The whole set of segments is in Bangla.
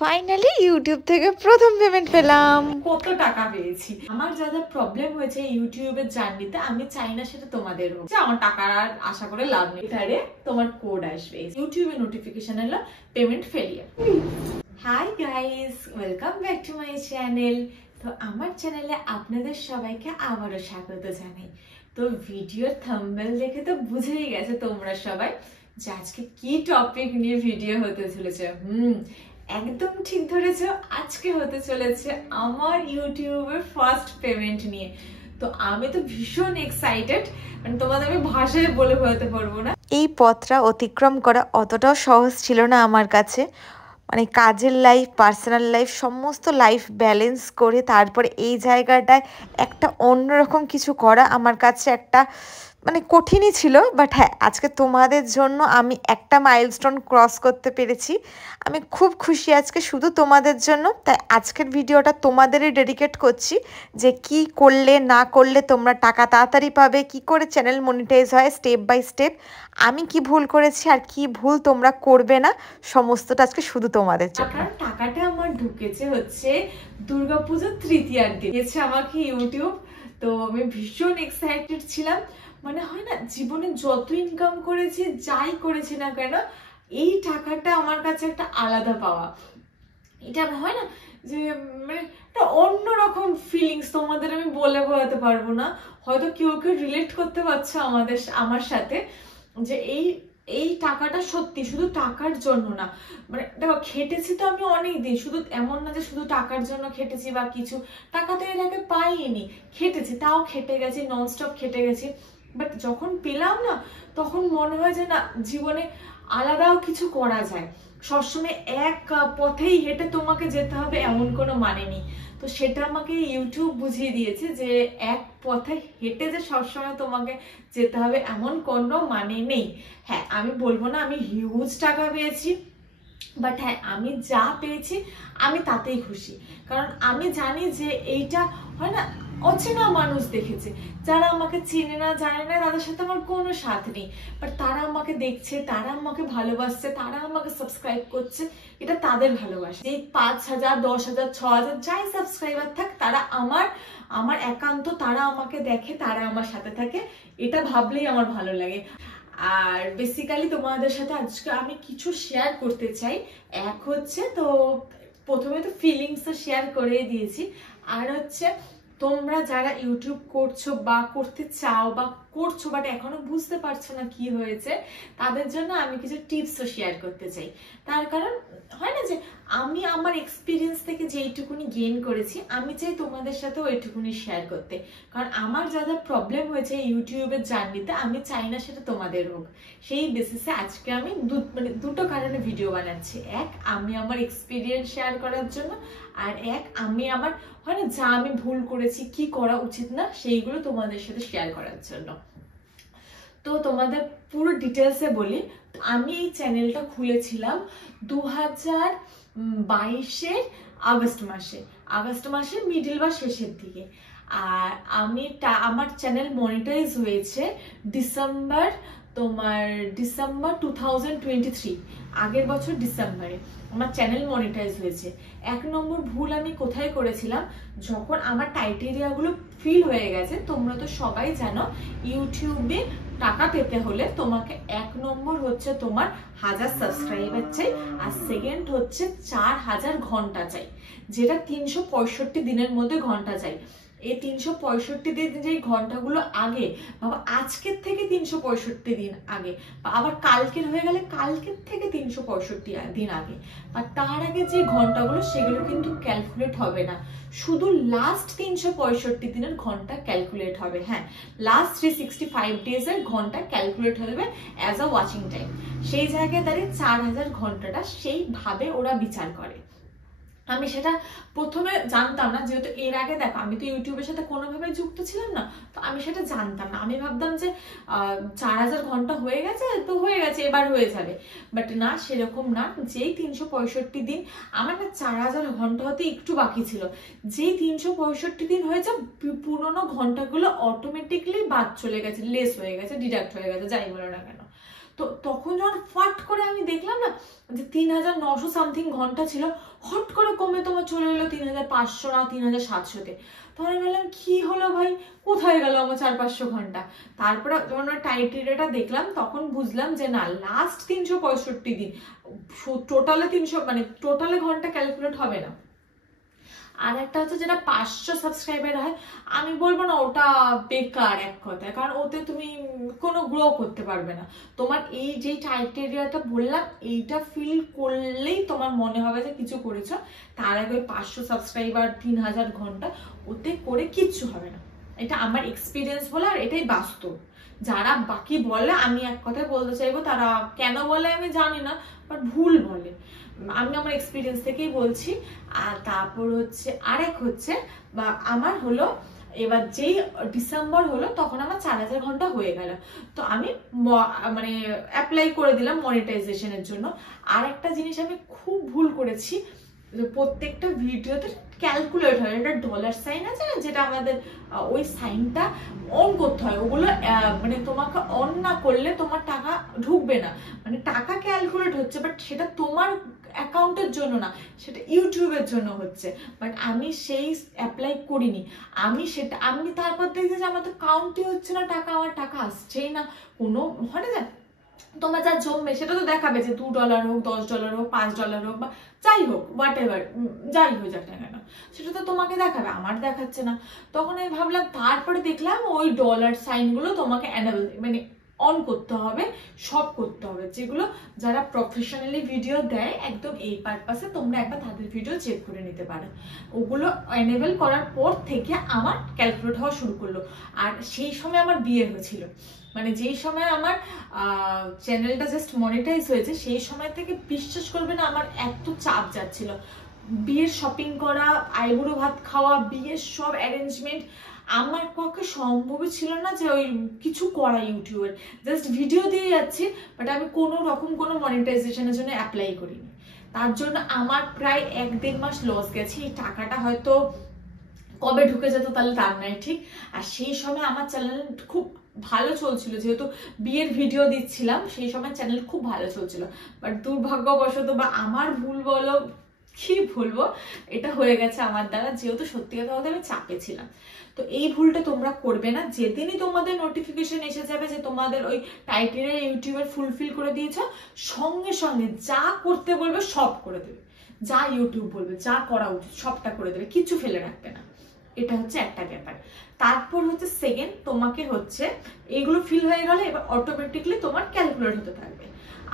ফাইনালি ইউটিউব থেকে প্রথম পেমেন্ট পেলাম। কত টাকা পেয়েছি। আমার যা যা প্রবলেম হয়েছে ইউটিউবের জার্নিতে, আমি চাই না সেটা তোমাদের হোক, যে আমার টাকা আর আশা করে লাভ নেই। এটারে তোমার কোড আসবে, ইউটিউবে নোটিফিকেশন এলো payment failure. Hi guys, welcome back to my channel. তো আমার চ্যানেলে আপনাদের সবাইকে আবারও স্বাগত জানাই। তো ভিডিওর থাম্বনেল দেখে তো বুঝেই গেছে তোমরা সবাই যে আজকে কি টপিক নিয়ে ভিডিও হতে চলেছে। একদম ঠিক ধরেছ, আজকে হতে চলেছে আমার ইউটিউবের ফার্স্ট পেমেন্ট নিয়ে। তো আমি তো ভীষণ এক্সাইটেড, মানে তোমাদের আমি ভাষায় বলে বোঝাতে পারবো না। এই পথটা অতিক্রম করা অতটাও সহজ ছিল না আমার কাছে। মানে কাজের লাইফ, পার্সোনাল লাইফ, সমস্ত লাইফ ব্যালেন্স করে তারপরে এই জায়গাটায় একটা অন্যরকম কিছু করা আমার কাছে একটা মানে কঠিনই ছিল। বাট হ্যাঁ, আজকে তোমাদের জন্য আমি একটা মাইলস্টোন ক্রস করতে পেরেছি। আমি খুব খুশি আজকে শুধু তোমাদের জন্য। তাই আজকের ভিডিওটা তোমাদেরই ডেডিকেট করছি যে কি করলে না করলে তোমরা টাকা তাড়াতাড়ি পাবে, কি করে চ্যানেল মনিটাইজ হয় স্টেপ বাই স্টেপ, আমি কি ভুল করেছি আর কি ভুল তোমরা করবে না, সমস্তটা আজকে শুধু তোমাদের জন্য। টাকাটা আমার ঢুকেছে হচ্ছে দুর্গাপুজোর তৃতীয়ার দিন দিয়েছে আমাকে ইউটিউব। তো আমি ভীষণ এক্সাইটেড ছিলাম। মানে হয় না, জীবনে যত ইনকাম করেছি, যাই করেছি না কেন, এই টাকাটা আমার কাছে একটা আলাদা পাওয়া। এটা হয় না যে মানে একটা অন্যরকম ফিলিংস, তোমাদের আমি বলে বোঝাতে পারবো না। হয়তো কেউ কেউ রিলেট করতে পারছো আমার সাথে, যে এই টাকাটা সত্যি শুধু টাকার জন্য না। মানে দেখো, খেটেছি তো আমি অনেক দিন, শুধু এমন না যে শুধু টাকার জন্য খেটেছি বা কিছু। টাকা তো এর আগে পাইনি, খেটেছি, তাও খেটে গেছি, ননস্টপ খেটে গেছি। বাট যখন পেলাম না, তখন মনে হয় যে না, জীবনে আলাদাও কিছু করা যায়। সবসময় এক পথেই হেঁটে তোমাকে যেতে হবে এমন কোনো মানে নেই। তো সেটা আমাকে ইউটিউব বুঝিয়ে দিয়েছে যে এক পথে হেঁটে যে সবসময় তোমাকে যেতে হবে এমন কোনো মানে নেই। হ্যাঁ, আমি বলবো না আমি হিউজ টাকা পেয়েছি, বাট হ্যাঁ, আমি যা পেয়েছি আমি তাতেই খুশি। কারণ আমি জানি যে এইটা হয় না, অচেনা মানুষ দেখেছে, যারা আমাকে চেনে না জানে না, তাদের সাথে আমার কোনো সাথ নেই, বাট তারা আমাকে দেখছে, তারা আমাকে ভালোবাসছে, তারা আমাকে সাবস্ক্রাইব করছে। এটা তাদের ভালোবাসা। যে 5,000, 10,000, 6,000 যাই সাবস্ক্রাইবার থাক, তারা আমার একান্ত, তারা আমাকে দেখে, তারা আমার সাথে থাকে। এটা ভাবলেই আমার ভালো লাগে। আর বেসিক্যালি তোমাদের সাথে আজকে আমি কিছু শেয়ার করতে চাই। এক হচ্ছে, তো প্রথমে তো ফিলিংস তো শেয়ার করে দিয়েছি, আর হচ্ছে তোমরা যারা ইউটিউব করছো বা করতে চাও বা করছো বাট এখনো বুঝতে পারছো না কি হয়েছে, তাদের জন্য আমি কিছু টিপসও শেয়ার করতে চাই। তার কারণ হয় না যে আমি আমার এক্সপিরিয়েন্স থেকে যেইটুকুনি গেইন করেছি, আমি চাই তোমাদের সাথে ওইটুকুনি শেয়ার করতে। কারণ আমার যা যা প্রবলেম হয়েছে ইউটিউবের জার্নিতে, আমি চাই না সেটা তোমাদের হোক। সেই বেসিসে আজকে আমি দুটো কারণে ভিডিও বানাচ্ছি। এক, আমি আমার এক্সপিরিয়েন্স শেয়ার করার জন্য, আর এক, আমি আমার হয় না যা আমি ভুল করেছি, কি করা উচিত না, সেইগুলো তোমাদের সাথে শেয়ার করার জন্য। তো তোমাদের পুরো ডিটেলসে বলি। আমি এই চ্যানেলটা খুলেছিলাম 2022-এর আগস্ট মাসের মিডিল বা শেষের দিকে। আর আমার চ্যানেল মনিটাইজ হয়েছে ডিসেম্বর 2023, আগের বছর ডিসেম্বরে আমার চ্যানেল মনিটাইজ হয়েছে। এক নম্বর ভুল আমি কোথায় করেছিলাম, যখন আমার টাইটেরিয়া গুলো ফিল হয়ে গেছে। তোমরা তো সবাই জানো ইউটিউবে টাকা পেতে হলে তোমাকে এক নম্বর হচ্ছে তোমার 1000 সাবস্ক্রাইবার চাই, আর সেকেন্ড হচ্ছে 4000 ঘন্টা চাই, যেটা 365 দিনের মধ্যে ঘন্টা চাই। এই 365 দিন যে ঘন্টাগুলো আগে, বাবা আজকের থেকে 365 দিন আগে, বা আবার কালকের হয়ে গেলে কালকের থেকে 365 দিন আগে, বা তার আগে যে ঘন্টাগুলো, সেগুলো কিন্তু ক্যালকুলেট হবে না। শুধু লাস্ট 365 দিনের ঘন্টা ক্যালকুলেট হবে। হ্যাঁ, লাস্ট 365 ডেজ এর ঘন্টা ক্যালকুলেট হবে অ্যাজ আ ওয়াচিং টাইম। সেই জায়গায় দাঁড়িয়ে 4000 ঘন্টাটা সেইভাবে ওরা বিচার করে। আমি সেটা প্রথমে জানতাম না, যেহেতু এর আগে দেখো আমি তো ইউটিউবের সাথে কোনোভাবে যুক্ত ছিলাম না, তো আমি সেটা জানতাম না। আমি ভাবতাম যে 4000 ঘন্টা হয়ে গেছে তো হয়ে গেছে, এবার হয়ে যাবে। বাট না, সেরকম না। যেই 365 দিন, আমার না 4000 ঘন্টা হতে একটু বাকি ছিল। যেই 365 দিন হয়েছে, পুরোনো ঘন্টাগুলো অটোমেটিকলি বাদ চলে গেছে, লেস হয়ে গেছে, ডিডাক্ট হয়ে গেছে, যাই বলো না কেন। তো তখন যখন ফাট করে আমি দেখলাম না যে 3900 সামথিং ঘন্টা ছিল, হট করে কমে তোমার চলে এলো 3500 না 3700-তে। তখন আমি বললাম কি হলো ভাই, কোথায় গেল আমার 400-500 ঘন্টা। তারপরে যখন টাইটেরিয়াটা দেখলাম তখন বুঝলাম যে না, লাস্ট 365 দিন টোটালে 300 মানে টোটালে ঘন্টা ক্যালকুলেট হবে না। আর একটা হচ্ছে যেটা 500 সাবস্ক্রাইবার হয়, আমি বলবো না ওটা বেকার এক কথায়, কারণ ওতে তুমি কোনো গ্রো করতে পারবে না। তোমার এই যে ক্রাইটেরিয়াটা বললাম এইটা ফিল করলেই তোমার মনে হবে যে কিছু করেছো। তার আগে 500 সাবস্ক্রাইবার 3000 ঘন্টা ওতে করে কিচ্ছু হবে না। এটা আমার এক্সপিরিয়েন্স বলে, আর এটাই বাস্তব। যারা বাকি বলে, আমি এক কথায় বলতে চাইবো, তারা কেন বলে আমি জানি না, বাট ভুল বলে। আমি আমার এক্সপিরিয়েন্স থেকেই বলছি। আর তারপর হচ্ছে আরেক হচ্ছে বা আমার হলো এবার যেই ডিসেম্বর হলো তখন আমার 4000 ঘন্টা হয়ে গেল। তো আমি মানে অ্যাপ্লাই করে দিলাম মনিটাইজেশনের জন্য। আর একটা জিনিস আমি খুব ভুল করেছি, প্রত্যেকটা ভিডিওতে ক্যালকুলেট হয়, এটা ডলার সাইন আছে না, যেটা আমাদের ওই সাইনটা অন করতে হয়। ওগুলো মানে তোমাকে অন না করলে তোমার টাকা ঢুকবে না, মানে টাকা ক্যালকুলেট হচ্ছে, বাট সেটা তোমার অ্যাকাউন্টের জন্য না, সেটা ইউটিউবের জন্য হচ্ছে। বাট আমি সেই অ্যাপ্লাই করিনি। আমি তারপর দেখছি যে আমার তো কাউন্টই হচ্ছে না টাকা, আমার টাকা আসছেই না। কোনো হয় না তোমার যা জমবে সেটা তো দেখাবে যে $2 হোক, $10 হোক, $5 হোক, বা যাই হোক, হোয়াট এভার, যাই হয়ে যাক না কেন, সেটা তো তোমাকে দেখাবে, আমার দেখাচ্ছে না। তখন আমি ভাবলাম, তারপরে দেখলাম ওই ডলার সাইনগুলো তোমাকে এনেবল মানে অন করতে হবে, সব করতে হবে, যেগুলো যারা প্রফেশনালি ভিডিও দেয় একদম এই পারপাসে, তোমরা একবার তাদের ভিডিও চেক করে নিতে পারো। ওগুলো এনেবল করার পর থেকে আমার ক্যালকুলেট হওয়া শুরু করলো। আর সেই সময় আমার বিয়ে হয়েছিল, মানে যেই সময় আমার চ্যানেলটা জাস্ট মনিটাইজ হয়েছে, সেই সময় থেকে বিশ্বাস করবে না আমার এত চাপ যাচ্ছিল। বিয়ের শপিং করা, আইবুড়ো ভাত খাওয়া, বিয়ের সব অ্যারেঞ্জমেন্ট, আমার পক্ষে সম্ভবই ছিল না যে ওই কিছু করা ইউটিউবের। জাস্ট ভিডিও দিয়ে যাচ্ছি, বাট আমি কোনো রকম কোনো মনিটাইজেশনের জন্য অ্যাপ্লাই করিনি। তার জন্য আমার প্রায় 1-1.5 মাস লস গেছে। এই টাকাটা হয়তো কবে ঢুকে যেত তাহলে তার নাই ঠিক। আর সেই সময় আমার চ্যানেল খুব ভালো চলছিল, যেহেতু বিয়ের ভিডিও দিচ্ছিলাম, সেই সময় চ্যানেল খুব ভালো চলছিল। বাট দুর্ভাগ্যবশত বা আমার ভুল বলো, কি বলবো, এটা হয়ে গেছে আমার দ্বারা, যেহেতু সত্যি কথা বলতে আমি চাপে ছিলাম। তো এই ভুলটা তোমরা করবে না। যেদিনই তোমাদের নোটিফিকেশন এসে যাবে যে তোমাদের ওই টাইটেরিয়া ইউটিউবের ফুলফিল করে দিয়েছো, সঙ্গে সঙ্গে যা করতে বলবে সব করে দেবে, যা ইউটিউব বলবে যা করা উচিত সবটা করে দেবে, কিছু ফেলে রাখবে না। এটা হচ্ছে একটা ব্যাপার। তারপর হচ্ছে সেকেন্ড, তোমাকে হচ্ছে এগুলো ফিল হয়ে গেলে এবার অটোমেটিকলি তোমার ক্যালকুলেট হতে থাকবে।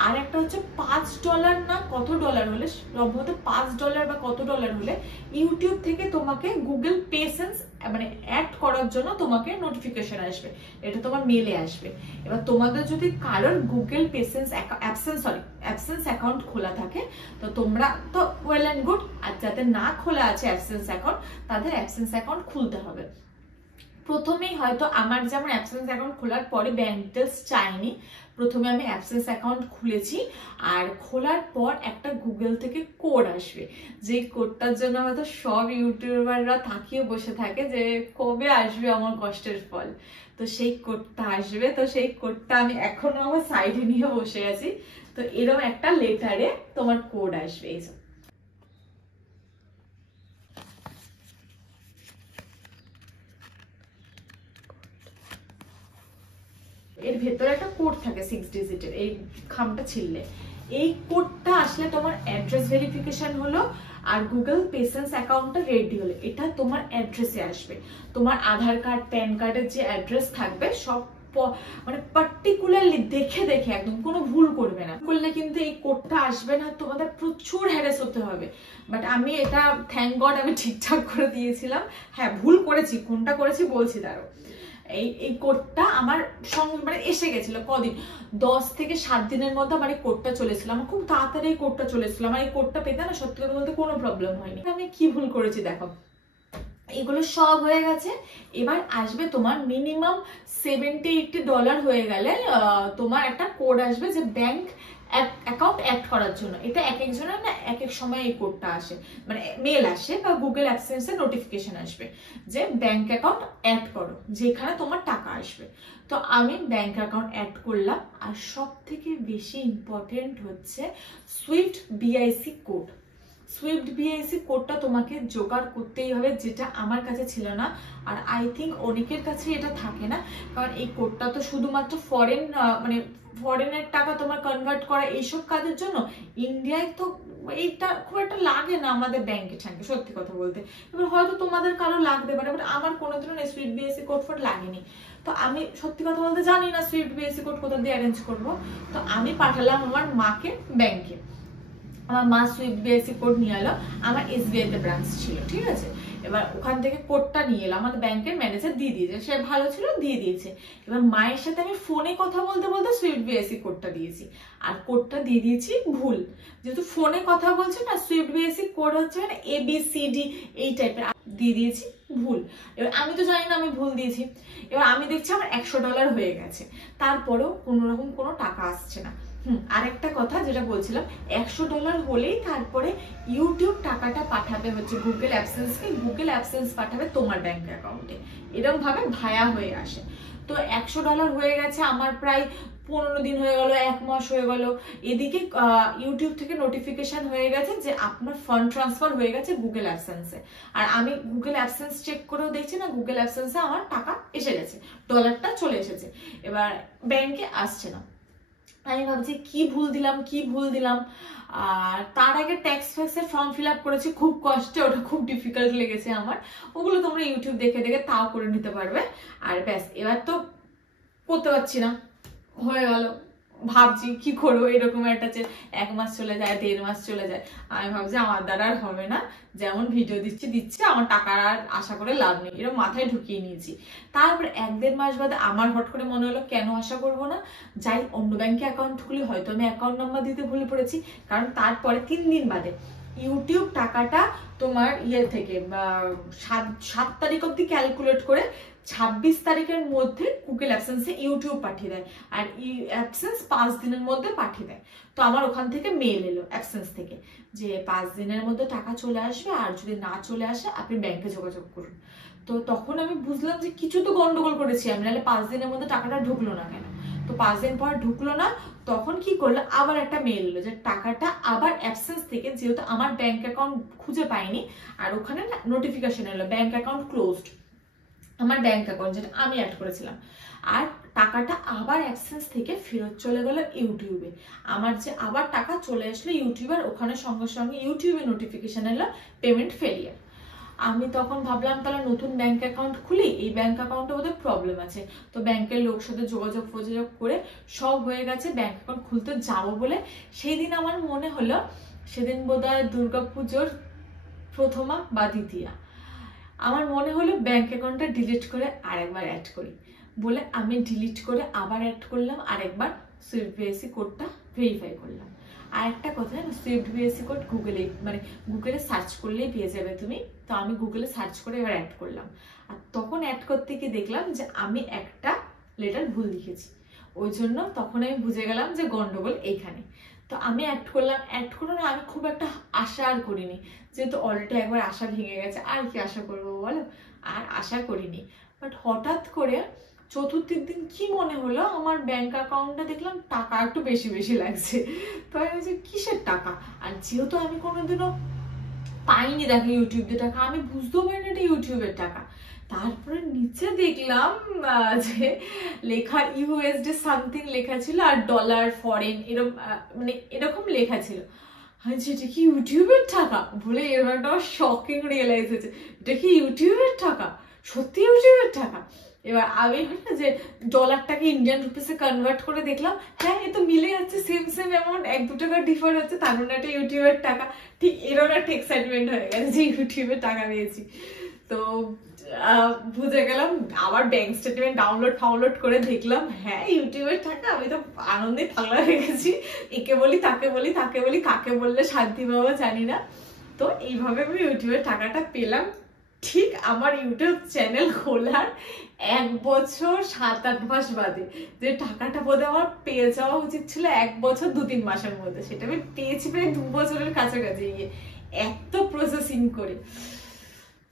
আর একটা হচ্ছে $5 না কত ডলার হলে, সম্ভবত $5 বা কত ডলার হলে ইউটিউব থেকে তোমাকে গুগল পেসেন্স মানে অ্যাড করার জন্য তোমাকে নোটিফিকেশন আসবে, এটা তোমার মেলে আসবে। এবার তোমাদের যদি কারোর গুগল পেসেন্স অ্যাবসেন্স অ্যাকাউন্ট খোলা থাকে তো তোমরা তো ওয়েল অ্যান্ড গুড, আর যাদের না খোলা আছে অ্যাবসেন্স অ্যাকাউন্ট, তাদের অ্যাবসেন্স অ্যাকাউন্ট খুলতে হবে। প্রথমেই হয়তো আমার যেমন অ্যাবসেন্স অ্যাকাউন্ট খোলার পরে ব্যাংক ডিটেলস চাইনি, প্রথমে আমি অ্যাবসেন্স অ্যাকাউন্ট খুলেছি। আর খোলার পর একটা গুগল থেকে কোড আসবে, যে কোডটার জন্য হয়তো সব ইউটিউবাররা তাকিয়ে বসে থাকে যে কবে আসবে আমার কষ্টের ফল। তো সেই কোডটা আসবে, তো সেই কোডটা আমি এখনো আমার সাইডে নিয়ে বসে আছি। তো এরকম একটা লেটারে তোমার কোড আসবে। এইসব এর ভেতরে একটা কোড থাকে 6 ডিজিটের, এই খামটা ছিললে এই কোডটা আসলে তোমার অ্যাড্রেস ভেরিফিকেশন হলো, আর গুগল পেসেন্স অ্যাকাউন্টটা রেডি হলো, এটা তোমার অ্যাড্রেসে আসবে। তোমার আধার কার্ড, প্যান কার্ডের যে অ্যাড্রেস থাকবে সব মানে পার্টিকুলারলি দেখে দেখে, একদম কোনো ভুল করবে না, করলে কিন্তু এই কোডটা আসবে না, তোমাদের প্রচুর হ্যারাস হতে হবে। বাট আমি এটা থ্যাংক গড আমি ঠিকঠাক করে দিয়েছিলাম। হ্যাঁ, ভুল করেছি, কোনটা করেছি বলছি দাঁড়ো। এই কোডটা আমার সঙ্গে মানে এসে গেছিল কদিন, 10 থেকে 7 দিনের মধ্যে আমার এই কোডটা চলেছিল। আমার খুব তাড়াতাড়ি এই কোডটা চলেছিল, আমার এই কোডটা পেতে না সত্যি কথা বলতে কোনো প্রবলেম হয়নি। আমি কি ভুল করেছি দেখো, এগুলো সব হয়ে গেছে। এবার আসবে তোমার মিনিমাম $70-80 হয়ে গেলে তোমার একটা কোড আসবে যে ব্যাংক অ্যাকাউন্ট অ্যাড করার জন্য। এটা এক একজনের না এক এক সময় এই কোডটা আসে, মানে মেল আসে বা গুগল অ্যাডসেন্স এর নোটিফিকেশন আসবে যে ব্যাংক অ্যাকাউন্ট অ্যাড করো, যেখানে তোমার টাকা আসবে। তো আমি ব্যাংক অ্যাকাউন্ট অ্যাড করলাম। আর সব থেকে বেশি ইম্পর্টেন্ট হচ্ছে Swift BIC code. Swift BIC কোডটা তোমাকে জোগাড় করতেই হবে, যেটা আমার কাছে ছিল না। আর আই থিঙ্ক অনেকের কাছে এটা থাকে না, কারণ এই কোডটা তো শুধুমাত্র মানে ফরেনের টাকা তোমার কনভার্ট করা এইসব কাজের জন্য। ইন্ডিয়ায় তো এইটা খুব একটা লাগে না আমাদের ব্যাংকে ঠ্যাঙ্কে, সত্যি কথা বলতে। এবার হয়তো তোমাদের কারো লাগতে পারে, বাট আমার কোনোদিনও সুইফট বিআইসি কোড ফোড লাগেনি। তো আমি সত্যি কথা বলতে জানি না সুইফট বিআইসি কোড কোথা দিয়ে অ্যারেঞ্জ করবো। তো আমি পাঠালাম আমার মাকে ব্যাংকে। আমার মা সুইফট বিআইসি কোড নিয়ে এলো, আমার এসবিআই তে ব্রাঞ্চ ছিল, ঠিক আছে। এবার ওখান থেকে কোডটা নিয়ে এলো, আমাদের ব্যাংকের ম্যানেজার দিয়ে দিয়েছে, সে ভালো ছিল, দিয়ে দিয়েছে। এবার মায়ের সাথে আমি ফোনে কথা বলতে বলতে সুইফট বিআইসি কোডটা দিয়েছি, আর কোডটা দিয়ে দিয়েছি ভুল। যেহেতু ফোনে কথা বলছে না, সুইফট বিআইসি কোড হচ্ছে মানে ABCD এই টাইপের, দিয়ে দিয়েছি ভুল। এবার আমি তো জানি না আমি ভুল দিয়েছি। এবার আমি দেখছি আমার $100 হয়ে গেছে, তারপরেও কোনোরকম কোনো টাকা আসছে না। আরেকটা কথা যেটা বলছিলাম, $100 হলেই তারপরে ইউটিউব টাকাটা পাঠাবে হচ্ছে গুগল অ্যাডসেন্সকে, গুগল অ্যাডসেন্স পাঠাবে তোমার ব্যাংক অ্যাকাউন্টে, এরকম ভাবে ভায়া হয়ে আসে। তো $100 হয়ে গেছে আমার, প্রায় 15 দিন হয়ে গেল, 1 মাস হয়ে গেল। এদিকে ইউটিউব থেকে নোটিফিকেশন হয়ে গেছে যে আপনার ফান্ড ট্রান্সফার হয়ে গেছে গুগল অ্যাডসেন্সে। আর আমি গুগল অ্যাডসেন্স চেক করেও দেখছি না, গুগল অ্যাডসেন্সে আমার টাকা এসে গেছে, ডলারটা চলে এসেছে, এবার ব্যাংকে আসছে না। আমি ভাবছি কি ভুল দিলাম। আর তার আগে ট্যাক্স ফ্যাক্সের ফর্ম ফিল আপ করেছি খুব কষ্টে, ওটা খুব ডিফিকাল্ট লেগেছে আমার। ওগুলো তোমরা ইউটিউব দেখে দেখে তাও করে নিতে পারবে। আর ব্যাস, এবার তো করতে পারছি না, হয়ে গেল। ভাবছি কি করবো, এরকম একটা 1 মাস চলে যায়, 1.5 মাস চলে যায়। আমি ভাবছি আমার দ্বারা আর হবে না, যেমন ভিডিও দিচ্ছে আমার টাকা আর আশা করে লাভ নেই, এরকম মাথায় ঢুকিয়ে নিয়েছি। তারপর 1-1.5 মাস বাদে আমার হট করে মনে হলো কেন আশা করবো না, যাই অন্য ব্যাংকে অ্যাকাউন্ট খুলি, হয়তো আমি অ্যাকাউন্ট নাম্বার দিতে ভুলে পড়েছি। কারণ তারপরে 3 দিন বাদে ইউটিউব টাকাটা তোমার থেকে 7 তারিখ অব্দি ক্যালকুলেট করে 26 তারিখের মধ্যে গুগল অ্যাডসেন্সে ইউটিউব পাঠিয়ে দেয়, আর অ্যাডসেন্স 5 দিনের মধ্যে পাঠিয়ে দেয়। তো আমার ওখান থেকে মেল এলো অ্যাডসেন্স থেকে যে 5 দিনের মধ্যে টাকা চলে আসবে, আর যদি না চলে আসে আপনি ব্যাংকে যোগাযোগ করুন। তো তখন আমি বুঝলাম যে কিছু তো গন্ডগোল করেছি আমি, নাহলে 5 দিনের মধ্যে টাকাটা ঢুকলো না কেন। তো 5 দিন পর ঢুকলো না, তখন কি করলো, আবার একটা মেল এলো যে টাকাটা আবার অ্যাডসেন্স থেকে, যেহেতু আমার ব্যাংক অ্যাকাউন্ট খুঁজে পাইনি, আর ওখানে নোটিফিকেশন এলো ব্যাংক অ্যাকাউন্ট ক্লোজড, আমার ব্যাংক অ্যাকাউন্ট যেটা আমি অ্যাড করেছিলাম। আর টাকাটা আবার অ্যাডসেন্স থেকে ফেরত চলে গেল ইউটিউবে। আমার যে আবার টাকা চলে আসলো ইউটিউবের ওখানে, সঙ্গে সঙ্গে ইউটিউবে নোটিফিকেশন এলো পেমেন্ট ফেলিয়ার। আমি তখন ভাবলাম তাহলে নতুন ব্যাংক অ্যাকাউন্ট খুলি, এই ব্যাংক অ্যাকাউন্টে বোধহয় প্রবলেম আছে। তো ব্যাংকের লোক সাথে যোগাযোগ করে সব হয়ে গেছে, ব্যাংক অ্যাকাউন্ট খুলতে যাবো বলে সেই দিন আমার মনে হলো, সেদিন বোধহয় দুর্গাপুজোর প্রথমা বা দ্বিতীয়া, আমার মনে হলো ব্যাংক অ্যাকাউন্টটা ডিলিট করে আরেকবার অ্যাড করি বলে আমি ডিলিট করে আবার অ্যাড করলাম, আরেকবার সুইফট বিআইসি কোডটা ভেরিফাই করলাম। আর একটা কথা, সুইফট বিআইসি কোড গুগলে সার্চ করলেই পেয়ে যাবে তুমি। তো আমি গুগলে সার্চ করে এবার অ্যাড করলাম, আর তখন অ্যাড করতে গিয়ে দেখলাম যে আমি একটা লেটার ভুল লিখেছি, ওই জন্য তখন আমি বুঝে গেলাম যে গন্ডগোল এইখানে। তো আমি অ্যাড করলাম, আমি খুব একটা আশা আর করিনি, যেহেতু অলরেডি একবার আশা ভেঙে গেছে, আর কি আশা করবো বলো, আর আশা করিনি। বাট হঠাৎ করে চতুর্থের দিন কি মনে হলো, আমার ব্যাংক অ্যাকাউন্টে দেখলাম টাকা একটু বেশি বেশি লাগছে। তো আমি বলছি কিসের টাকা, আর যেহেতু আমি কোনোদিনও পাইনি দেখো ইউটিউব দিয়ে টাকা, আমি বুঝতেও পারিনি এটা ইউটিউবের টাকা। তারপরে নিচে দেখলাম যে লেখা USD সামথিং লেখা ছিল, আর ডলার ফরেন এরকম এরকম লেখা ছিল। এটা কি ইউটিউবের টাকা বলে এরকম একটা শকিং রিয়েলাইজ হয়েছে, এটা কি ইউটিউবের টাকা, সত্যি ইউটিউবের টাকা। এবার আমি যে ডলারটাকে ইন্ডিয়ান রুপিসে কনভার্ট করে দেখলাম, হ্যাঁ এ তো মিলে যাচ্ছে, সেম অ্যামাউন্ট, 1-2 টাকা ডিফার হচ্ছে, তার মানে এটা ইউটিউবের টাকা। ঠিক এরকম একটা এক্সাইটমেন্ট হয়ে গেছে যে ইউটিউবের টাকা পেয়েছি। তো বুঝে গেলাম, আবার ব্যাংক স্টেটমেন্ট ডাউনলোড করে দেখলাম, হ্যাঁ ইউটিউবের টাকা। আমি তো আনন্দে পাগলা হয়ে গেছি, একে বলি তাকে বলি কাকে বললে শান্তি পাবো জানি না। তো এইভাবে আমি ইউটিউবের টাকাটা পেলাম, ঠিক আমার ইউটিউব চ্যানেল খোলার 1 বছর 7-8 মাস বাদে, যে টাকাটা বোধহয় আমার পেয়ে যাওয়া উচিত ছিল 1 বছর 2-3 মাসের মধ্যে, সেটা আমি পেয়েছি প্রায় 2 বছরের কাছাকাছি গিয়ে, এত প্রসেসিং করে।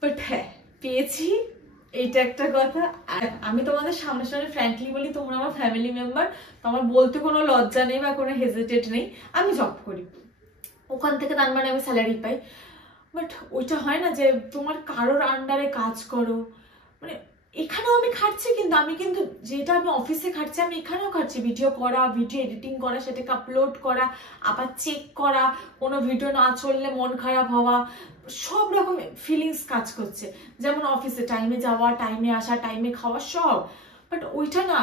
বাট হ্যাঁ, পেয়েছি, এইটা একটা কথা। আর আমি তোমাদের সামনে সামনে ফ্র্যাঙ্কলি বলি, তোমরা আমার ফ্যামিলি মেম্বার, তো আমার বলতে কোনো লজ্জা নেই বা কোনো হেজিটেট নেই। আমি জব করি, ওখান থেকে তার মানে আমি স্যালারি পাই। বাট ওইটা হয় না যে তোমার কারোর আন্ডারে কাজ করো, মানে এখানেও আমি খাটছি, কিন্তু আমি কিন্তু যেটা আমি অফিসে খাটছি আমি এখানেও খাটছি। ভিডিও করা, ভিডিও এডিটিং করা, সেটাকে আপলোড করা, আবার চেক করা, কোনো ভিডিও না চললে মন খারাপ হওয়া, সব রকম ফিলিংস কাজ করছে। যেমন অফিসে টাইমে যাওয়া, টাইমে আসা, টাইমে খাওয়া, সব। বাট ওইটা না,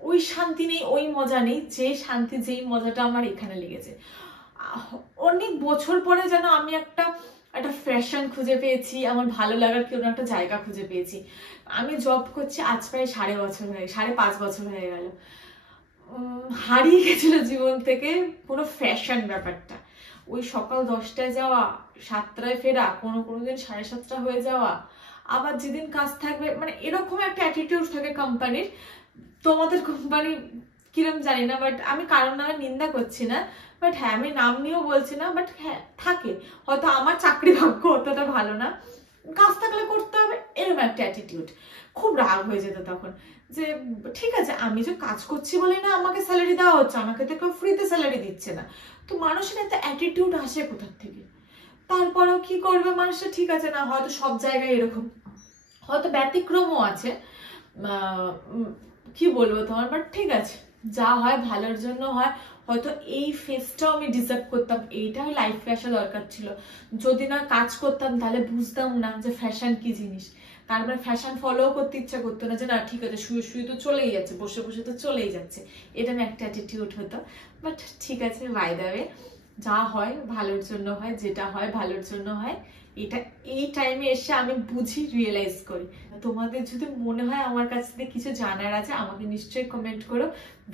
ওই শান্তি নেই, ওই মজা নেই যে শান্তি, যেই মজাটা আমার এখানে লেগেছে। অনেক বছর পরে যেন আমি একটা ফ্যাশন খুঁজে পেয়েছি, আমার ভালো লাগার কোনো একটা জায়গা খুঁজে পেয়েছি। আমি জব করছি আজ প্রায় 5.5 বছর হয়ে গেল। হারিয়ে গেছিল জীবন থেকে পুরো ফ্যাশন ব্যাপারটা। ওই সকাল 10টায় যাওয়া, 7টায় ফেরা, কোনো দিন 7:30 হয়ে যাওয়া, আবার যেদিন কাজ থাকবে, মানে এরকম একটা অ্যাটিটিউড থাকে কোম্পানির। তোমাদের কোম্পানি কিরম জানি না, বাট আমি কারোর নামে নিন্দা করছি না, বাট হ্যাঁ আমি নাম নিয়েও বলছি না, বাট হ্যাঁ থাকে। হয়তো আমার চাকরি ভাগ্য অতটা ভালো না, কাজ থাকলে করতে হবে, এরকম একটা অ্যাটিটিউড। খুব রাগ হয়ে যেত তখন, যে ঠিক আছে আমি যে কাজ করছি বলে না আমাকে স্যালারি দেওয়া হচ্ছে, আমাকে তো কেউ ফ্রিতে স্যালারি দিচ্ছে না। তো মানুষের একটা অ্যাটিটিউড আসে কোথার থেকে। তারপরেও কি করবে মানুষটা, ঠিক আছে না, হয়তো সব জায়গায় এরকম, হয়তো ব্যতিক্রমও আছে, কি বলবো তোমার, বাট ঠিক আছে, যা হয় ভালোর জন্য হয়। হয়তো এই ফেসটাও আমি ডিজার্ভ করতাম, এইটাই লাইফে আসা দরকার ছিল। যদি না কাজ করতাম তাহলে বুঝতাম না যে ফ্যাশন কি জিনিস। তারপরে ফ্যাশন ফলো করতে ইচ্ছা করতো না, যে না ঠিক আছে শুয়ে শুয়ে তো চলেই যাচ্ছে, বসে বসে তো চলেই যাচ্ছে, এটা না একটা অ্যাটিটিউড হতো। বাট ঠিক আছে, বাই দ্য ওয়ে, যা হয় ভালোর জন্য হয়, যেটা হয় ভালোর জন্য হয়। এটা এই টাইমে এসে আমি বুঝি, রিয়েলাইজ করি। তোমাদের যদি মনে হয় আমার কাছ থেকে কিছু জানার আছে, আমাকে নিশ্চয়ই কমেন্ট করো।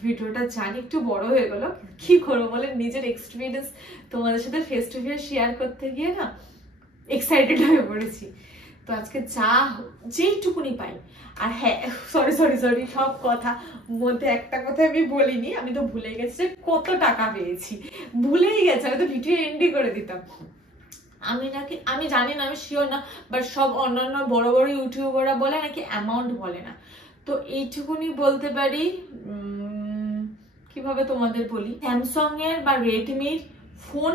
ভিডিওটা জানি একটু বড় হয়ে গেল, কি করবো বলে, নিজের এক্সপিরিয়েন্স তোমাদের সাথে ফেস টু ফেস শেয়ার করতে গিয়ে না এক্সাইটেড হয়ে পড়েছি। তো আজকে যেইটুকুনি পাই। আর হ্যাঁ, সরি সব কথা মধ্যে একটা কথা আমি বলিনি, আমি তো ভুলে গেছি যে কত টাকা পেয়েছি, ভুলেই গেছি, আমি তো ভিডিও এন্ডি করে দিতাম। আমি জানি না, আমি শিওর না, বাট সব অন্যান্য বড় বড় ইউটিউবাররা বলে নাকি অ্যামাউন্ট বলে না। তো এইটুকুনি বলতে পারি। কিভাবে তোমাদের বলি, স্যামসাং এর বা রেডমির ফোন,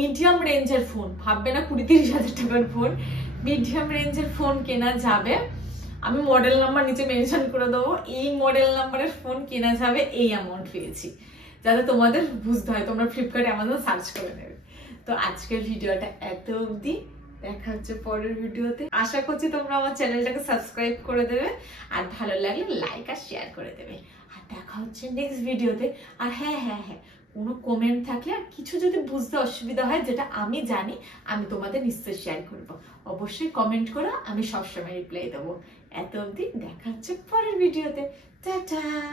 মিডিয়াম রেঞ্জের ফোন, ভাববে না 20-30 হাজার টাকার ফোন, মিডিয়াম রেঞ্জের ফোন কেনা যাবে। আমি মডেল নাম্বার নিচে মেনশন করে দেবো, এই মডেল নাম্বারের ফোন কেনা যাবে, এই অ্যামাউন্ট পেয়েছি, যাতে তোমাদের বুঝতে হয়। তোমরা ফ্লিপকার্ট, অ্যামাজন সার্চ করে নেবে। তো আজকের ভিডিওটা এত অবধি, দেখা হচ্ছে পরের ভিডিওতে। আশা করছি তোমরা আমার চ্যানেলটাকে সাবস্ক্রাইব করে দেবে, আর ভালো লাগলে লাইক আর শেয়ার করে দেবে। আর দেখা হচ্ছে নেক্সট ভিডিওতে। আর হ্যাঁ, কোনো কমেন্ট থাকলে আর কিছু যদি বুঝতে অসুবিধা হয়, যেটা আমি জানি, আমি তোমাদের নিশ্চয়ই শেয়ার করবো। অবশ্যই কমেন্ট করো, আমি সবসময় রিপ্লাই দেবো। এত অবধি, দেখা হচ্ছে পরের ভিডিওতে। টাটা।